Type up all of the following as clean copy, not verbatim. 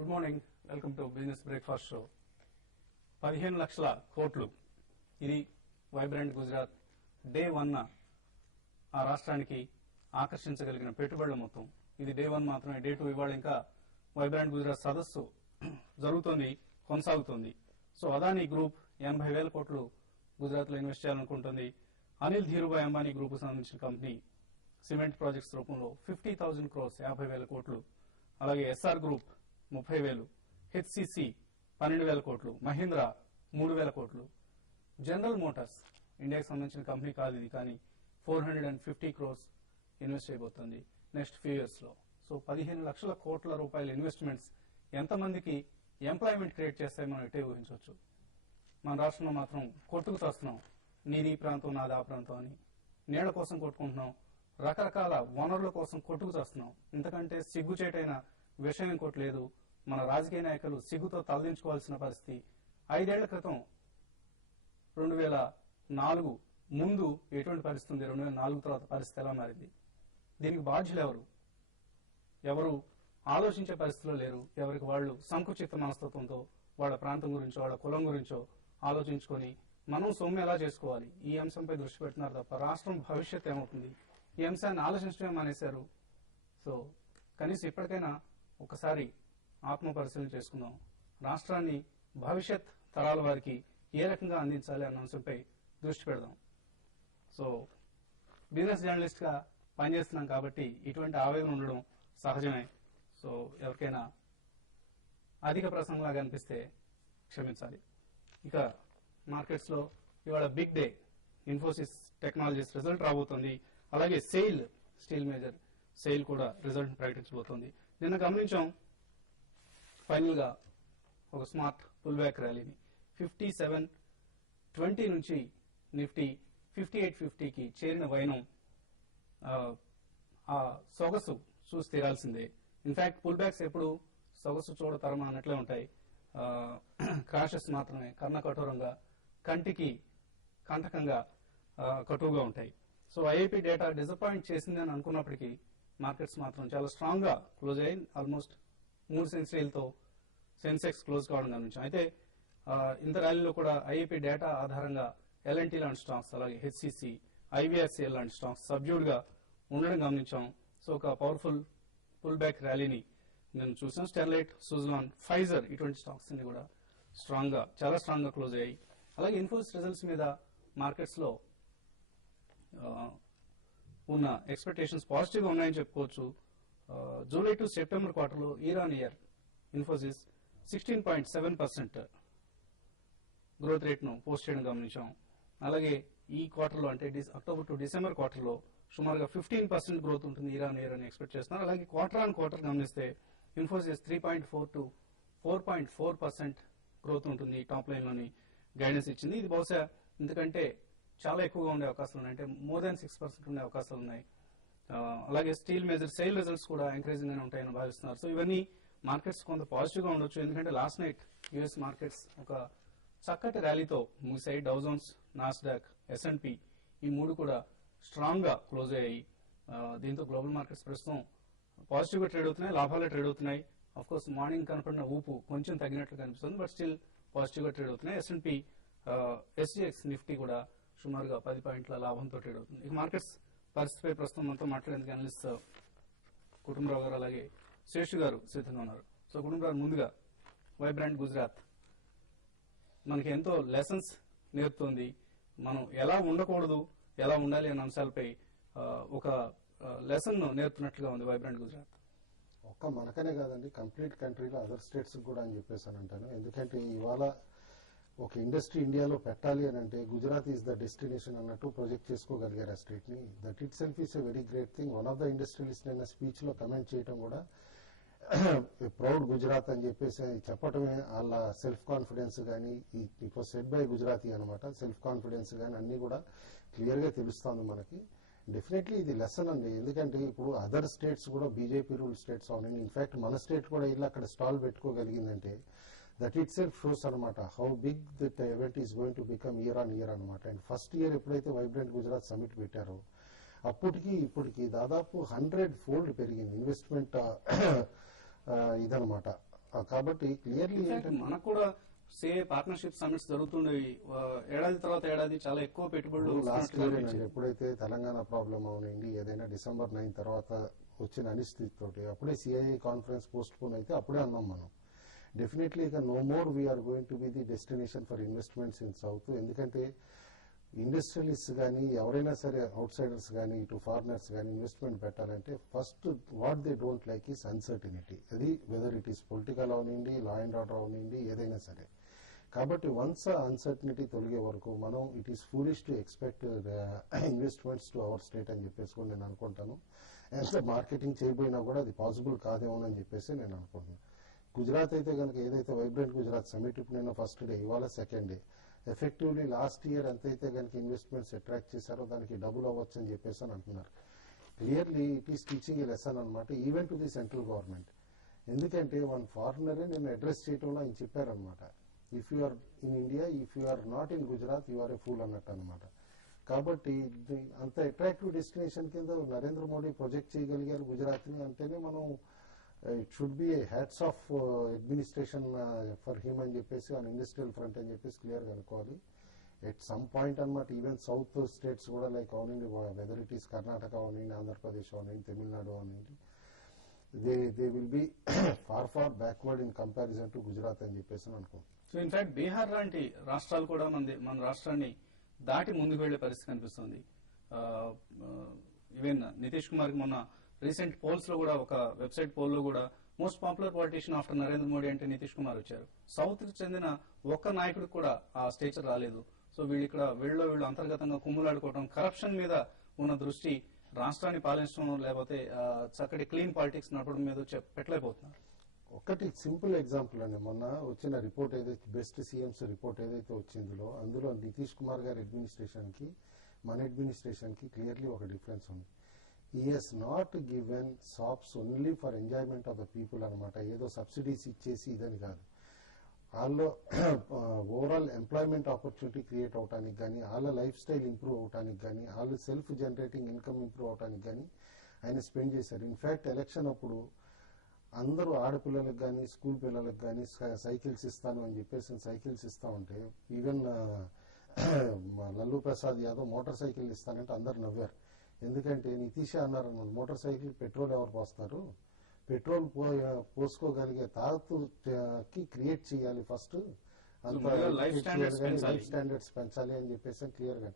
Good morning, welcome to business breakfast show. 15 లక్షల కోట్లు ఇది వైబ్రెంట్ గుజరాత్ డే 1 ఆ రాష్ట్రానికి ఆకర్షించగలిగిన పెట్టుబడుల మొత్తం. ఇది డే 1 మాత్రమే. డే 2 ఇవాళ ఇంకా వైబ్రెంట్ గుజరాత్ సదస్సు జరుగుతోంది, కొనసాగుతోంది. సో అదానీ గ్రూప్ 80,000 కోట్లు గుజరాత్ లో ఇన్వెస్ట్ చేయాలనుకుంటుంది. అనిల్ ధీరుభాయ్ అంబానీ గ్రూప్ సంబంధించిన కంపెనీ సిమెంట్ ప్రాజెక్ట్స్ రూపంలో 50,000 క్రోర్స్ 50,000 కోట్లు. అలాగే ఎస్ఆర్ గ్రూప్ 30,000, హెచ్సిసి 12,000 కోట్లు, మహీంద్రా 3,000 కోట్లు, జనరల్ మోటార్స్ ఇండియాకి సంబంధించిన కంపెనీ కాదు ఇది, కానీ 450 క్రోర్స్ ఇన్వెస్ట్ చేయబోతోంది నెక్స్ట్ ఫ్యూ ఇయర్స్ లో. సో 15 లక్షల కోట్ల రూపాయల ఇన్వెస్ట్మెంట్స్ ఎంతమందికి ఎంప్లాయ్మెంట్ క్రియేట్ చేస్తాయి మనం ఇటే ఊహించవచ్చు. మన రాష్ట్రంలో మాత్రం కొట్టుకు చేస్తున్నాం, నీది ప్రాంతం నాది ఆ ప్రాంతం అని. నీళ్ల కోసం కొట్టుకుంటున్నాం, రకరకాల వనరుల కోసం కొట్టుకు చేస్తున్నాం. ఇంతకంటే సిగ్గుచేటైన విషయం ఇంకోటి లేదు. మన రాజకీయ నాయకులు సిగ్గుతో తలదించుకోవాల్సిన పరిస్థితి. 5 ఏళ్ల క్రితం 2004 ముందు ఎటువంటి పరిస్థితి ఉంది, 2004 తర్వాత పరిస్థితి ఎలా మారింది? దీనికి బాధ్యులు ఎవరు? ఎవరు ఆలోచించే పరిస్థితిలో లేరు. ఎవరికి వాళ్ళు సంకుచిత మనస్తత్వంతో వాళ్ళ ప్రాంతం గురించో వాళ్ళ కులం గురించో ఆలోచించుకొని మనం సొమ్ము ఎలా చేసుకోవాలి ఈ అంశంపై దృష్టి పెడుతున్నారు తప్ప రాష్ట్రం భవిష్యత్ ఏమవుతుంది ఈ అంశాన్ని ఆలోచించడమే మానేశారు. సో కనీసం ఇప్పటికైనా ఒకసారి ఆత్మ పరిశీలన చేసుకుందాం. రాష్ట్రాన్ని భవిష్యత్ తరాల వారికి ఏ రకంగా అందించాలి అన్న అంశంపై దృష్టి పెడదాం. సో బిజినెస్ జర్నలిస్ట్ గా పనిచేస్తున్నాం కాబట్టి ఇటువంటి ఆవేదన ఉండడం సహజమే. సో ఎవరికైనా అధిక ప్రసంగంలాగా అనిపిస్తే క్షమించాలి. ఇక మార్కెట్స్ లో ఇవాళ big day. Infosys technologies result రాబోతోంది. అలాగే సెయిల్, స్టీల్ మేజర్ సెయిల్ కూడా రిజల్ట్ ప్రకటించబోతోంది. నిన్న గమనించాం ఫైనల్ గా ఒక స్మార్ట్ పుల్ బ్యాక్ ర్యాలీని. 5720 నుంచి నిఫ్టీ 5850కి చేరిన వైనం ఆ సొగసు చూసి తీరాల్సిందే. ఇన్ఫాక్ట్ పుల్ బ్యాక్స్ ఎప్పుడు సొగసు చూడతరమా అన్నట్లే ఉంటాయి. క్రాషెస్ మాత్రమే కర్ణ కఠోరంగా, కంటికి కంటకంగా కటువుగా ఉంటాయి. సో ఐఐపీ డేటా డిసప్పాయింట్ చేసింది అని అనుకున్నప్పటికీ మార్కెట్స్ మాత్రం చాలా స్ట్రాంగ్ గా క్లోజ్ అయ్యి ఆల్మోస్ట్ 3 సెంచరీలతో సెన్సెక్స్ క్లోజ్ కావడం గమనించాం. అయితే ఇంత ర్యాలీలో కూడా ఐఐపీ డేటా ఆధారంగా ఎల్ఎన్టీ లాంటి స్టాక్స్, అలాగే హెచ్సిసి, ఐవీఆర్సీఎల్ లాంటి స్టాక్స్ సబ్డ్యూడ్ గా ఉండడం గమనించాం. సో ఒక పవర్ఫుల్ పుల్ బ్యాక్ ర్యాలీని నేను చూసాం. స్టెర్లైట్, సుజలాన్, ఫైజర్ ఇటువంటి స్టాక్స్ అన్ని కూడా స్ట్రాంగ్ గా, చాలా స్ట్రాంగ్ గా క్లోజ్ అయ్యాయి. అలాగే ఇన్ఫోసిస్ రిజల్ట్స్ మీద మార్కెట్స్ లో ఉన్న ఎక్స్పెక్టేషన్స్ పాజిటివ్ గా ఉన్నాయని చెప్పుకోవచ్చు. జూలై టు సెప్టెంబర్ క్వార్టర్ లో year on year Infosys 16.7% growth rate ను పోస్ట్ చేయడం గమనించాం. అలాగే ఈ క్వార్టర్ లో అంటే అక్టోబర్ టు డిసెంబర్ క్వార్టర్ లో సుమారుగా 15% గ్రోత్ ఉంటుంది ఇయర్ ఆన్ ఇయర్ అని ఎక్స్పెక్ట్ చేస్తున్నారు. అలాగే క్వార్టర్ ఆన్ క్వార్టర్ గమనిస్తే ఇన్ఫోసిస్ 3.4 to 4.4% గ్రోత్ ఉంటుంది టాప్ లైన్ లోని గైడెన్స్ ఇచ్చింది. ఇది బహుశా ఇంతకంటే చాలా ఎక్కువగా ఉండే అవకాశాలు ఉన్నాయి, అంటే మోర్ దాన్ 6% ఉండే అవకాశాలు ఉన్నాయి. అలాగే స్టీల్ మేజర్ సేల్ రిజల్ట్స్ కూడా ఎంకరేజింగ్ గానే ఉంటాయని భావిస్తున్నారు. సో ఇవన్నీ మార్కెట్స్ కొంత పాజిటివ్ గా ఉండొచ్చు. ఎందుకంటే లాస్ట్ నైట్ యుఎస్ మార్కెట్స్ ఒక చక్కటి ర్యాలీతో ముగిసాయి. డౌ జోన్స్, నాస్డాక్, S&P ఈ 3 కూడా స్ట్రాంగ్ గా క్లోజ్ అయ్యాయి. దీంతో గ్లోబల్ మార్కెట్స్ ప్రస్తుతం పాజిటివ్ గా ట్రేడ్ అవుతున్నాయి, లాభాలే ట్రేడ్ అవుతున్నాయి. అఫ్ కోర్స్ మార్నింగ్ కనపడిన ఊపు కొంచెం తగ్గినట్లు కనిపిస్తుంది, బట్ స్టిల్ పాజిటివ్ గా ట్రేడ్ అవుతున్నాయి. S&P, SGX, నిఫ్టీ కూడా సుమారుగా 10 పాయింట్ల లాభంతో ట్రేడ్ అవుతుంది. ఇక మార్కెట్స్ పరిస్థితిపై ప్రస్తుతం మనతో మాట్లాడేందుకు అనలిస్ట్ కుటుంబరావు గారు అలాగే శేషు గారు సిద్ధంగా ఉన్నారు. సో కుటుంబరావు, ముందుగా వైబ్రెంట్ గుజరాత్ మనకి ఎంతో లెసన్స్ నేర్పుతోంది. మనం ఎలా ఉండకూడదు, ఎలా ఉండాలి అనే అంశాలపై ఒక లెసన్ నేర్పుతున్నట్లుగా ఉంది వైబ్రెంట్ గుజరాత్. ఒక్క మనకనే కాదండి, కంప్లీట్ కంట్రీలో అదర్ స్టేట్స్ కూడా అని చెప్పేసి అని అంటాను. ఎందుకంటే ఇవాళ ఒక ఇండస్ట్రీ ఇండియాలో పెట్టాలి అని అంటే గుజరాత్ ఈజ్ ద డెస్టినేషన్ అన్నట్టు ప్రొజెక్ట్ చేసుకోగలిగారు ఆ స్టేట్ ని. That itself is a very great thing. One of the industrialist అయిన స్పీచ్ లో కమెంట్ చేయడం కూడా ప్రౌడ్ గుజరాత్ అని చెప్పేసి చెప్పటమే వాళ్ళ సెల్ఫ్ కాన్ఫిడెన్స్ కానీ, it was said by Gujarati అనమాట. సెల్ఫ్ కాన్ఫిడెన్స్ కానీ అన్ని కూడా క్లియర్ గా తెలుస్తోంది మనకి. డెఫినెట్లీ ఇది లెసన్ అండి. ఎందుకంటే ఇప్పుడు అదర్ స్టేట్స్ కూడా బీజేపీ రూల్ స్టేట్స్ అవునండి. ఇన్ఫాక్ట్ మన స్టేట్ కూడా ఇలా అక్కడ స్టాల్ పెట్టుకోగలిగిందంటే దట్ ఇట్ సెల్ఫ్ షోస్ అనమాట how big that event is going to become year on year అనమాట. అండ్ ఫస్ట్ ఇయర్ ఎప్పుడైతే వైబ్రెంట్ గుజరాత్ సమిట్ పెట్టారో అప్పటికి ఇప్పటికి దాదాపు 100 fold పెరిగింది ఇన్వెస్ట్మెంట్ ఇదనమాట కాబట్టి క్లియర్లీ మనకు కూడా పార్ట్నర్షిప్ సమిట్స్ జరుగుతుండేవి. ఏడాది తర్వాత ఏడాది చాలా ఎక్కువ పెట్టుబడులు లాస్ట్ వస్తున్నట్టుగా ఇయర్ అనిపించేది. ఎప్పుడైతే తెలంగాణ ప్రాబ్లం అవునండి ఏదైనా December 9 తర్వాత వచ్చిన అనిశ్చితితోటి అప్పుడే సిఐఐ కాన్ఫరెన్స్ పోస్ట్ పోన్ అయితే అప్పుడే అన్నాం మనం డెఫినెట్లీ ఇక no more we are going to be the destination for investments in south. ఎందుకంటే ఇండస్ట్రియలిస్ట్ కానీ ఎవరైనా సరే అవుట్ సైడర్స్ కానీ ఇటు ఫారినర్స్ కానీ ఇన్వెస్ట్మెంట్ పెట్టాలంటే first what they don't like is uncertainty. అది వెదర్ ఇట్ ఈస్ పొలిటికల్ అవనివ్వండి, లా అండ్ ఆర్డర్ అవనివ్వండి, ఏదైనా సరే. కాబట్టి వన్స్ ఆ అన్సర్టినిటీ తొలగే వరకు మనం it is foolish to expect investments to our state అని చెప్పేసి కూడా నేను అనుకుంటాను. ఎంత మార్కెటింగ్ చేయబోయినా కూడా అది పాసిబుల్ కాదేమో అని చెప్పేసి నేను అనుకుంటున్నాను. గుజరాత్ అయితే కనుక ఏదైతే వైబ్రెంట్ గుజరాత్ సమిట్ ఇప్పుడు నేను ఫస్ట్ డే, ఇవాళ second day, effectively last year ఎంతైతే కనుక ఇన్వెస్ట్మెంట్స్ అట్రాక్ట్ చేశారో దానికి డబుల్ అవ్వచ్చు అని చెప్పేసి అని అంటున్నారు. Clearly it is teaching a lesson అనమాట even to the central government. ఎందుకంటే వన్ ఫారినరే నేను అడ్రస్ చేయడంలో ఆయన చెప్పారనమాట, if you are in India, if you are not in Gujarat you are a fool అన్నట్టు అనమాట. కాబట్టి అంత అట్రాక్టివ్ డెస్టినేషన్ కింద నరేంద్ర మోడీ ప్రొజెక్ట్ చేయగలిగారు గుజరాత్ని అంటేనే మనం it should be hats off administration for him అని చెప్పేసి ఆన్ ఇండస్ట్రియల్ ఫ్రంట్ అని చెప్పేసి క్లియర్గా అనుకోవాలి. ఎట్ సమ్ పాయింట్ అనమాట ఈవెన్ సౌత్ స్టేట్స్ కూడా లైక్ అవనండి, వెదర్ ఇట్ ఈస్ కర్ణాటక అవనండి, ఆంధ్రప్రదేశ్ అవనండి, తమిళనాడు అవనండి, they will be far backward in comparison to Gujarat అని చెప్పేసి అనుకుంటున్నాను. సో ఇన్ఫాక్ట్ బీహార్ లాంటి రాష్ట్రాలు కూడా మన రాష్ట్రాన్ని దాటి ముందుకు వెళ్లే పరిస్థితి కనిపిస్తుంది. ఈవెన్ నితీష్ కుమార్ మొన్న రీసెంట్ పోల్స్ లో కూడా ఒక వెబ్సైట్ పోల్ లో కూడా most popular politician after Narendra Modi అంటే నితీష్ కుమార్ వచ్చారు. సౌత్ కి చెందిన ఒక్క నాయకుడికి కూడా ఆ స్టేచర్ రాలేదు. సో వీళ్ళు అంతర్గతంగా కుమ్ములాడుకోవడం, కరప్షన్ మీద ఉన్న దృష్టి రాష్ట్రాన్ని పాలించడం లేకపోతే చక్కటి క్లీన్ పాలిటిక్స్ నడపడం మీద పెట్టలేకపోతున్నారు. ఒకటి సింపుల్ ఎగ్జాంపుల్ అండి, మొన్న వచ్చిన రిపోర్ట్ ఏదైతే బెస్ట్ సీఎంస్ రిపోర్ట్ ఏదైతే వచ్చిందో అందులో నితీష్ కుమార్ గారి అడ్మినిస్ట్రేషన్ కి మన అడ్మినిస్ట్రేషన్ కి క్లియర్లీ ఒక డిఫరెన్స్ ఉంది. He he's not given sops only for enjoyment of the people అనమాట. ఏదో సబ్సిడీస్ ఇచ్చేసి ఇదని కాదు, వాళ్ళలో ఓవరాల్ ఎంప్లాయ్మెంట్ ఆపర్చునిటీ క్రియేట్ అవడానికి కానీ, వాళ్ళ లైఫ్ స్టైల్ ఇంప్రూవ్ అవడానికి కానీ, వాళ్ళు సెల్ఫ్ జనరేటింగ్ ఇన్కమ్ ఇంప్రూవ్ అవడానికి కానీ ఆయన స్పెండ్ చేశారు. ఇన్ఫాక్ట్ ఎలక్షన్ అప్పుడు అందరూ ఆడపిల్లలకు కానీ స్కూల్ పిల్లలకు కానీ సైకిల్స్ ఇస్తాను అని చెప్పేసి సైకిల్స్ ఇస్తా ఉంటే even Lalu Prasad Yadav motor cycle ఇస్తానంటే అందరు నవ్వారు. ఎందుకంటే నితీష్ అన్నారు, మోటార్ సైకిల్ పెట్రోల్ ఎవరు పోస్తారు, పెట్రోల్ పోసుకోగలిగే తాగుతుకి క్రియేట్ చేయాలి ఫస్ట్, లైఫ్ స్టాండర్డ్స్ పెంచాలి అని చెప్పేసి క్లియర్ గా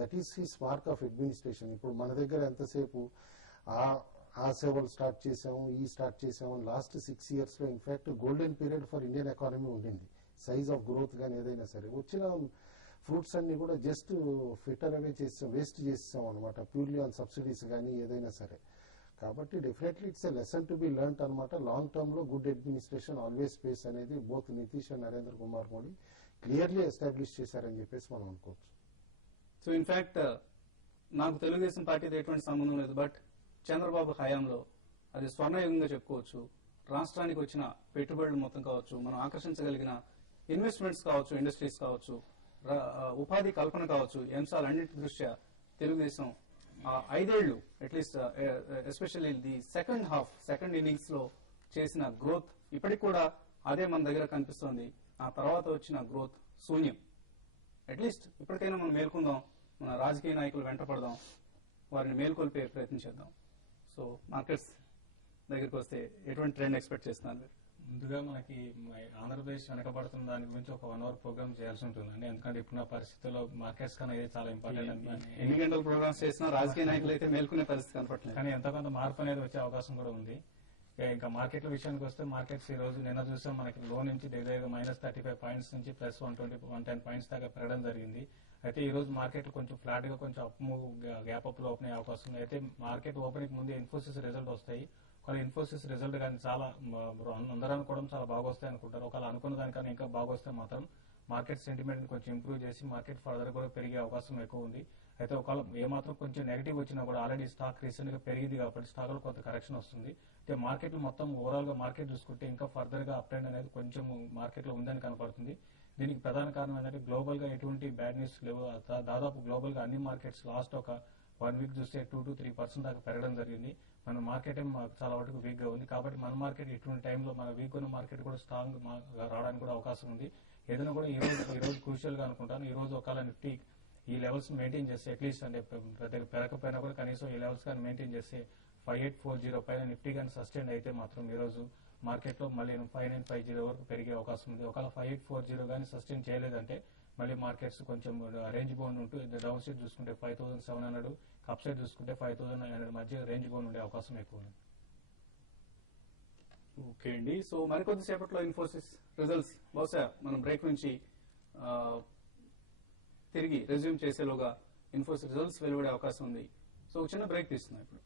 that is his mark of administration. ఇప్పుడు మన దగ్గర ఎంతసేపు ఆ సేవలు స్టార్ట్ చేసాము లాస్ట్ 6 years లో in fact golden period for Indian economy ఉండింది. సైజ్ ఆఫ్ గ్రోత్ కానీ ఏదైనా సరే వచ్చిన ఫ్రూట్స్ అన్ని కూడా జస్ట్ ఫిటర్ అవే చేసాం, వేస్ట్ చేసాం అనమాట, ప్యూర్లీ ఆన్ సబ్సిడీస్ కానీ ఏదైనా సరే. కాబట్టి definitely it's a lesson to be learned అనమాట. లాంగ్ టర్మ్ లో గుడ్ అడ్మినిస్ట్రేషన్ ఆల్వేస్ పేస్ అనేది both Nitish and Narendra Kumar Modi clearly establish చేశారని చెప్పేసి మనం అనుకోవచ్చు. సో ఇన్ఫాక్ట్ నాకు తెలుగుదేశం పార్టీతో ఎటువంటి సంబంధం లేదు, బట్ చంద్రబాబు హయాంలో అది స్వర్ణయుగంగా చెప్పుకోవచ్చు. రాష్ట్రానికి వచ్చిన పెట్టుబడులు మొత్తం కావచ్చు, మనం ఆకర్షించగలిగిన ఇన్వెస్ట్మెంట్స్ కావచ్చు, ఇండస్ట్రీస్ కావచ్చు, ఉపాధి కల్పన కావచ్చు, ఈ అంశాలన్నింటి దృష్ట్యా తెలుగుదేశం 5 ఏళ్లు at least especially the second innings లో చేసిన గ్రోత్ ఇప్పటికి కూడా అదే మన దగ్గర కనిపిస్తోంది. ఆ తర్వాత వచ్చిన గ్రోత్ శూన్యం. అట్లీస్ట్ ఇప్పటికైనా మనం మేల్కొందాం, మన రాజకీయ నాయకులు వెంట పడదాం, వారిని మేల్కొల్పే ప్రయత్నం చేద్దాం. సో మార్కెట్స్ దగ్గరికి వస్తే ఎటువంటి ట్రెండ్ ఎక్స్పెక్ట్ చేస్తున్నారు మీరు? ముందుగా మనకి ఆంధ్రప్రదేశ్ వెనకబడుతున్న దాని గురించి ఒక 1 hour ప్రోగ్రామ్ చేయాల్సి ఉంటుందండి. ఎందుకంటే ఇప్పుడు పరిస్థితుల్లో మార్కెట్స్ కన్నా ఇది చాలా ఇంపార్టెంట్. ఎన్ని గంటల ప్రోగ్రామ్స్ చేసినా రాజకీయ నాయకులు అయితే మేల్కొనే పరిస్థితి కనపడలేదు. కానీ ఎంతో కొంత మార్పు అనేది వచ్చే అవకాశం కూడా ఉంది. ఇంకా మార్కెట్ల విషయానికి వస్తే మార్కెట్స్ ఈ రోజు నిన్న చూసాం, మనకి లో నుంచి దగ్గర -35 points నుంచి ప్లస్ 110 points దాకా పెరగడం జరిగింది. అయితే ఈ రోజు మార్కెట్ కొంచెం ఫ్లాట్ గా కొంచెం అప్ మూవ్ గ్యాప్ అప్ లో ఓపెన్ అయ్యే అవకాశం ఉంది. అయితే మార్కెట్ ఓపెనింగ్ ముందు ఇన్ఫోసిస్ రిజల్ట్ వస్తాయి. ఒకవేళ ఇన్ఫోసిస్ రిజల్ట్ కానీ చాలా అందరూ అనుకోవడం చాలా బాగా వస్తాయి అనుకుంటారు. ఒకవేళ అనుకున్న దానికన్నా ఇంకా బాగా వస్తే మాత్రం మార్కెట్ సెంటిమెంట్ కొంచెం ఇంప్రూవ్ చేసి మార్కెట్ ఫర్దర్ కూడా పెరిగే అవకాశం ఎక్కువ ఉంది. అయితే ఒకవేళ ఏమాత్రం కొంచెం నెగిటివ్ వచ్చినా కూడా ఆల్రెడీ స్టాక్ రీసెంట్ గా పెరిగింది కాబట్టి స్టాక్ లో కొంత కరెక్షన్ వస్తుంది. అయితే మార్కెట్ మొత్తం ఓవరాల్ గా మార్కెట్ చూసుకుంటే ఇంకా ఫర్దర్ గా అప్ ట్రెండ్ అనేది కొంచెం మార్కెట్ లో ఉందని కనపడుతుంది. దీనికి ప్రధాన కారణం ఏంటంటే గ్లోబల్ గా ఎటువంటి బ్యాడ్ న్యూస్ లేవు. దాదాపు గ్లోబల్ గా అన్ని మార్కెట్స్ లాస్ట్ ఒక 1 week చూస్తే 2 to 3% దాకా పెరగడం జరిగింది. మన మార్కెట్ చాలా వరకు వీక్ గా ఉంది. కాబట్టి మన మార్కెట్ ఇటువంటి టైంలో మన వీక్ ఉన్న మార్కెట్ కూడా స్ట్రాంగ్ రావడానికి కూడా అవకాశం ఉంది. ఏదైనా కూడా ఈ రోజు క్రూషియల్ గా అనుకుంటాను. ఈ రోజు ఒకవేళ నిఫ్టీ ఈ లెవెల్స్ మెయింటైన్ చేస్తే అట్లీస్ట్ అంటే పెరగకపోయినా కూడా కనీసం ఈ లెవెల్స్ కానీ మెయింటైన్ చేస్తే 5840 పైన నిఫ్టీ కానీ సస్టైన్ అయితే మాత్రం ఈ రోజు మార్కెట్ లో మళ్ళీ 5950 వరకు పెరిగే అవకాశం ఉంది. ఒకవేళ 5840 కానీ సస్టైన్ చేయలేదంటే మళ్ళీ మార్కెట్స్ కొంచెం రేంజ్ బౌండ్ ఉంటూ డౌన్ సైడ్ చూసుకుంటే 5700, అప్ సైడ్ చూసుకుంటే 5900 మధ్య రేంజ్ బౌండ్ ఉండే అవకాశం ఎక్కువ ఉంది. ఓకే అండి. సో మరికొద్దిసేపట్లో ఇన్ఫోసిస్ రిజల్ట్స్ బహుశా మనం బ్రేక్ నుంచి తిరిగి రెజ్యూమ్ చేసేలోగా ఇన్ఫోసిస్ రిజల్ట్స్ వెలువడే అవకాశం ఉంది. సో చిన్న బ్రేక్ తీస్తున్నాం ఇప్పుడు.